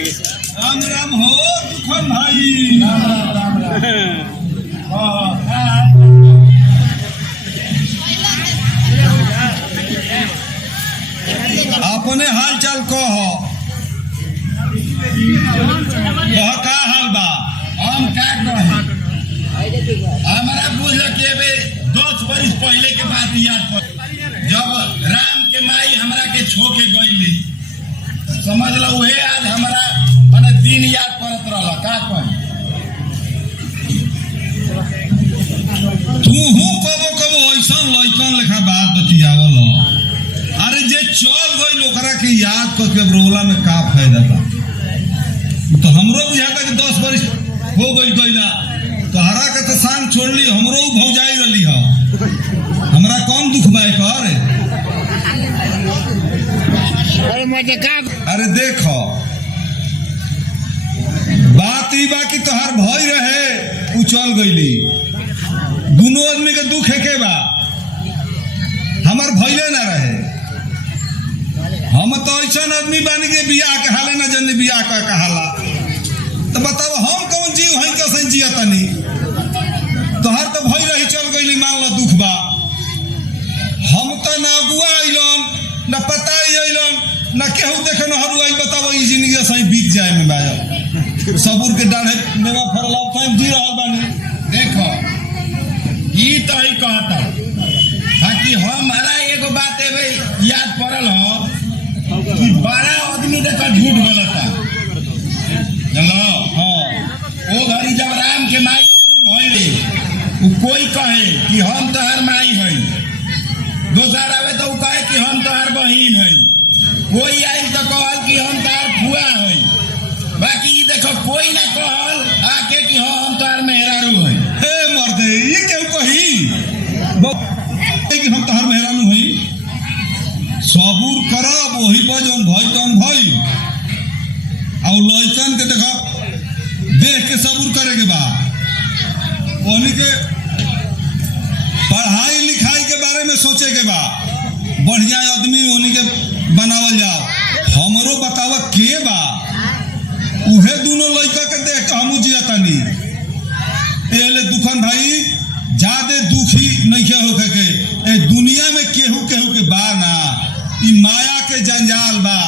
राम राम हो दुखन भाई। राम राम राम राम। अपने हाल चाल कह का हाल बा। हम क्या कहे हमारा बुझल के 10 बरिस पहले के बात याद पर जब राम के माई हमरा के छो के गईली समझ लो उहे आज हमारा माने दिन याद पड़त रहला का कहे। तू कबो कबो ऐसा लइकन लेखा बात बतियावल। अरे जे चल गई ओकरा के याद करके रोला में का फायदा बा। तो हमरो बुझाता कि 10 बरिस हो गई गईला तोहरा के तो सांग छोड़ली हमरो भौजाई रही हो। हमरा कम दुख बा कर। अरे देख बात ई बा कि तोहार भई रहे उ चल गईली। दोनों आदमी के दुख है बा। हमार भइले ना रहे। हम तो ऐसा आदमी बानी के बियाह के हाले ना जनी बियाह का कहाला। तो बताओ हम कौन जीव है कैसे जिया तनी। तोहर तो भई रही चल गईली मान लो दुख बा। हम तो ना अगुआ अइलन ना पता अइलन ना केहू देखे न हरु आई। बताओ ई जिंदगी सही बीत जाए में बाया सबूर के डाढ़े मेवा फरल टाइम जी रहल बानी। देखो ई तो ही कहता बाकी हमारा एगो बात है भाई याद पड़ल हो कि बड़ा आदमी देखा झूठ बोलता चलो। हाँ वो घड़ी जब राम के माई भइले कोई कहे कि हम तोहर माई है दोसर आवे तो कहे कि हम तोहर बहिन है। कोई आई तो कहल कि हम तोहर फुआ है। बाकी देखो कोई ना कहल आके कि हम तोहर मेहरारू है। हे मर्दे ये क्यों कही कि हम तोहर मेहरानू हई। सबूर करब वही पर जौन भई तौन भई। और लइकन के देखो देख के सबूर करे के बा। ओनी के पढ़ाई लिखाई के बारे में सोचे के बा। बढ़िया आदमी ओनी के बनावल जाओ। हमरो बतावा के बा उहे दोनों लइका के देख के हमू जियतानी। एले दुखन भाई ज्यादा दुखी नहीं होके के ए दुनिया में केहू केहू के बा ना। ई माया के जंजाल बा।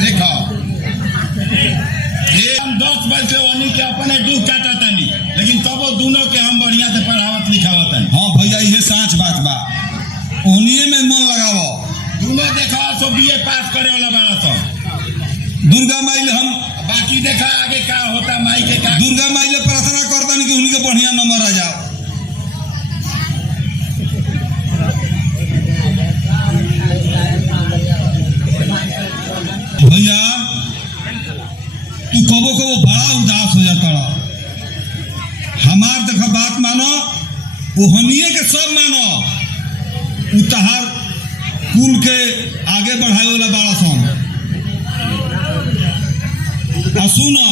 देखो ये हम 10 बज के ओनी के अपने दुख काटतानी लेकिन तबो दोनों के हम बढ़िया से पढ़ावत लिखावतानी। हाँ भैया ये सच बात बा। ओनिए में मन लगावो। दोनों देखा सो बीए पास करे वाला बाड़ा तो दुर्गा माई हम बाकी देखा आगे का होता माई के का। दुर्गा माई ले प्रार्थना करतानी कि उनके बढ़िया नंबर आ जाओ। भैया तू कबो कबो बड़ा उदास हो जाता। हमार देखा बात मानो ओहनिए के सब मानो। उतहार कुल के आगे बढ़ाए वाला बड़ा सन। सुनो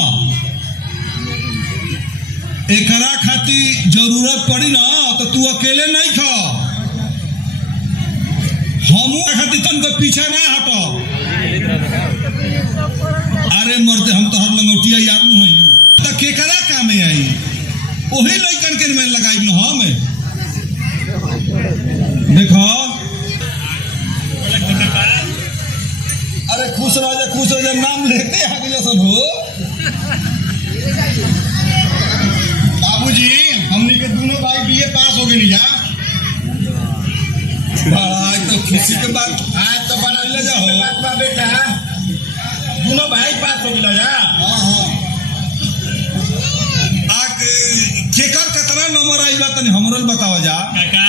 एकरा खातिर जरूरत पड़ी ना तो तू अकेले नहीं खा। हमू खातिर तुमको पीछे ना हटो। अरे मरते हम तो हर लंगोटिया यार नु हई तो केकरा काम में आई ओही लइकन के में लगाई न हम। देखो अरे खुश रह जा नाम लेते आ गए सब हो। बाबूजी हमनी के दोनों भाई बीए पास हो गए जा। भाई तो खुशी के बात आज तो बड़ा ले जाओ बात बा बेटा दोनों भाई पास हो गए जा। हाँ हाँ आगे केकर कितना नंबर आई बा तनी हमरो बतावा जा काका।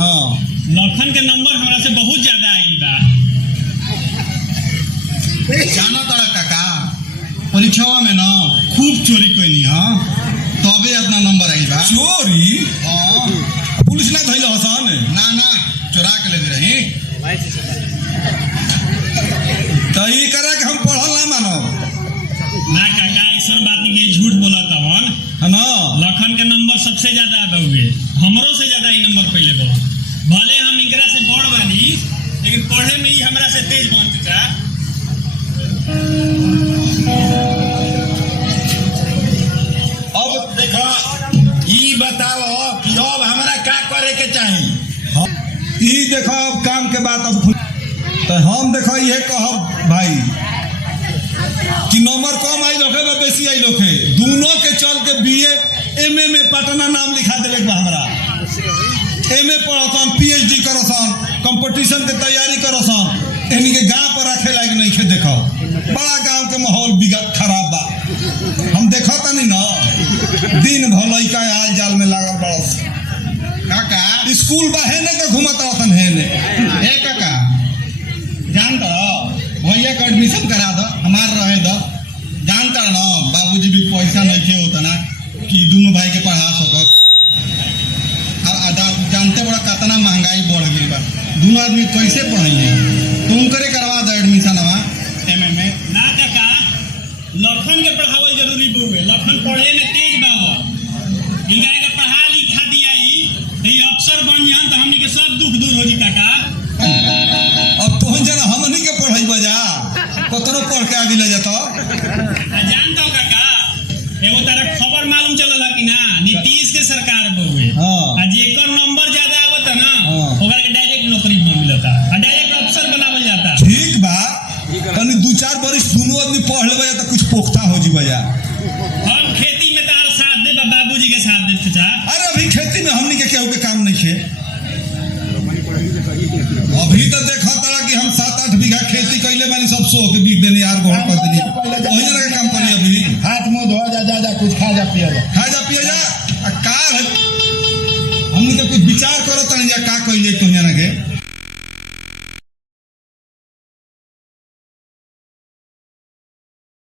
हाँ लखन के नंबर हमरा से बहुत ज्यादा आई बा। जाना तड़ा काका परीक्षा में ना खूब चोरी कोई हाँ तबे अपना नंबर आई बा। चोरी हाँ पुलिस ना धइल हसन ना ना चोरा के ले रही। तो ये करा कि हम पढ़ल ना मानो ना काका ऐसा बात नहीं है झूठ बोला तवन है ना। लखन के नंबर सबसे ज्यादा दौगे हमरो से ज्यादा ही नंबर पहले बा। भले हम इनकरा से बड़ बानी लेकिन पढ़े में ही हमरा से तेज बन चाचा। देखो ये कहब भाई कि नंबर कम आई लोग है बेसी आई लोग है, दोनों के चल के बीए एमए में पटना नाम लिखा देवे बा हमरा। एमए पढ़सन, पीएचडी करसन, कंपटीशन के तैयारी करसन, इन्हीं के गांव पर रखे लायक नहीं खे। देखो बड़ा गांव के माहौल खराब बा, हम देखा तनी ना दिन भर लइका आल जाल में लागल बड़स। काका स्कूल बा है ने के घुमत रहतन है ने। ए काका जान तो भैया का एडमिशन करा दो, हमार रहे दो। जानता ना बाबूजी भी पैसा नहीं थे होता ना कि दोनों भाई के पढ़ा सकत। जानते बड़ा कितना महंगाई बढ़ गई बा, दोनों आदमी कैसे पढ़ेंगे? तुम करे करवा दो एडमिशन एमए में। ना काका, लखन के पढ़ावल जरूरी बउए। लखन पढ़े में तेज बा, इनका के पढ़ा लिखा दियाई ये अफसर बन जान तो हमनी के सब दुख दूर हो जी काका। अब तो जना हमनी के पढ़ाई बजा कतनो पढ़ के आगे ले जाता। जानता हो काका, एगो तारा खबर मालूम चलल है कि ना, नीतीश के सरकार बउए। हाँ। आज जेकर नंबर ज्यादा आवत ना, हाँ। ओकरा के डायरेक्ट नौकरी मिलता और डायरेक्ट अफसर बनावल जाता। ठीक बा, तनी 2-4 बरिस दोनों आदमी पढ़ लेबे तो कुछ पुख्ता हो जी बजा। हम खेती में तार साथ दे, बाबूजी के साथ दे चाचा। अरे अभी खेती में हमनी के केहू के काम नहीं है। अभी तो देखा तारा कि हम 7-8 बीघा खेती कैले बानी, सब सो के बीच देनी यार गोड़ कर देनी। वही जना के काम करी अभी। हाथ मुंह धो जा कुछ खा जा पिया जा। खा जा पिया जा। आ कार हमनी के कुछ विचार